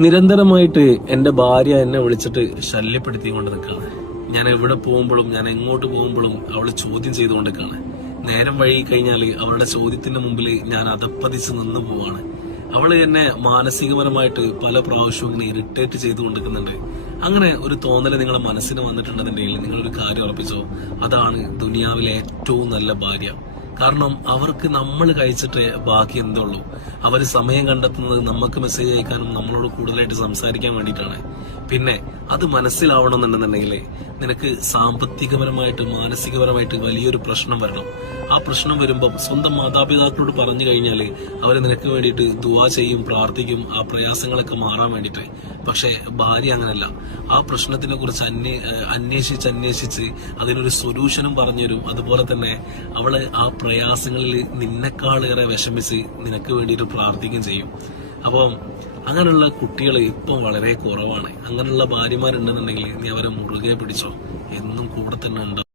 നിരന്തരമായിട്ട് എന്റെ ഭാര്യ എന്നെ വിളിച്ചിട്ട് ശല്യപ്പെടുത്തിക്കൊണ്ട് നിൽക്കുകയാണ്. ഞാൻ എവിടെ പോകുമ്പോഴും ഞാൻ എങ്ങോട്ട് പോകുമ്പോഴും അവള് ചോദ്യം ചെയ്തുകൊണ്ട് നിൽക്കുകയാണ്. നേരം വഴി കഴിഞ്ഞാൽ അവളുടെ ചോദ്യത്തിന്റെ മുമ്പിൽ ഞാൻ അതപ്പതിച്ച് നിന്ന് പോവാണ്. അവള് എന്നെ മാനസികപരമായിട്ട് പല പ്രാവശ്യവും ഇങ്ങനെ ഇറിറ്റേറ്റ് ചെയ്തുകൊണ്ടിരിക്കുന്നുണ്ട്. അങ്ങനെ ഒരു തോന്നല് നിങ്ങളുടെ മനസ്സിന് വന്നിട്ടുണ്ടെന്നുണ്ടെങ്കിൽ നിങ്ങളൊരു കാര്യം ഉറപ്പിച്ചോ, അതാണ് ദുനിയാവിലെ ഏറ്റവും നല്ല ഭാര്യ. കാരണം അവർക്ക് നമ്മൾ കഴിച്ചിട്ട് ബാക്കി എന്തുള്ളൂ. അവർ സമയം കണ്ടെത്തുന്നത് നമുക്ക് മെസ്സേജ് അയക്കാനും നമ്മളോട് കൂടുതലായിട്ട് സംസാരിക്കാൻ വേണ്ടിയിട്ടാണ്. പിന്നെ അത് മനസ്സിലാവണമെന്നുണ്ടെന്നുണ്ടെങ്കിൽ നിനക്ക് സാമ്പത്തികപരമായിട്ട് മാനസികപരമായിട്ട് വലിയൊരു പ്രശ്നം വരണം. ആ പ്രശ്നം വരുമ്പോൾ സ്വന്തം മാതാപിതാക്കളോട് പറഞ്ഞു കഴിഞ്ഞാൽ അവർ നിനക്ക് വേണ്ടിയിട്ട് ദുആ ചെയ്യും, പ്രാർത്ഥിക്കും, ആ പ്രയാസങ്ങളൊക്കെ മാറാൻ വേണ്ടിയിട്ട്. പക്ഷെ ഭാര്യ അങ്ങനല്ല. ആ പ്രശ്നത്തിനെ കുറിച്ച് അന്വേഷിച്ച് അതിനൊരു സൊല്യൂഷനും പറഞ്ഞുതരും. അതുപോലെ തന്നെ അവള് ആ പ്രയാസങ്ങളിൽ നിന്നെക്കാളേറെ വിഷമിച്ച് നിനക്ക് വേണ്ടിയിട്ട് പ്രാർത്ഥിക്കുകയും ചെയ്യും. അപ്പം അങ്ങനെയുള്ള കുട്ടികൾ ഇപ്പം വളരെ കുറവാണ്. അങ്ങനെയുള്ള ഭാര്യമാരുണ്ടെന്നുണ്ടെങ്കിൽ നീ അവരെ മുറുകെ പിടിച്ചോ, എന്നും കൂടെ തന്നെ ഉണ്ടാവും.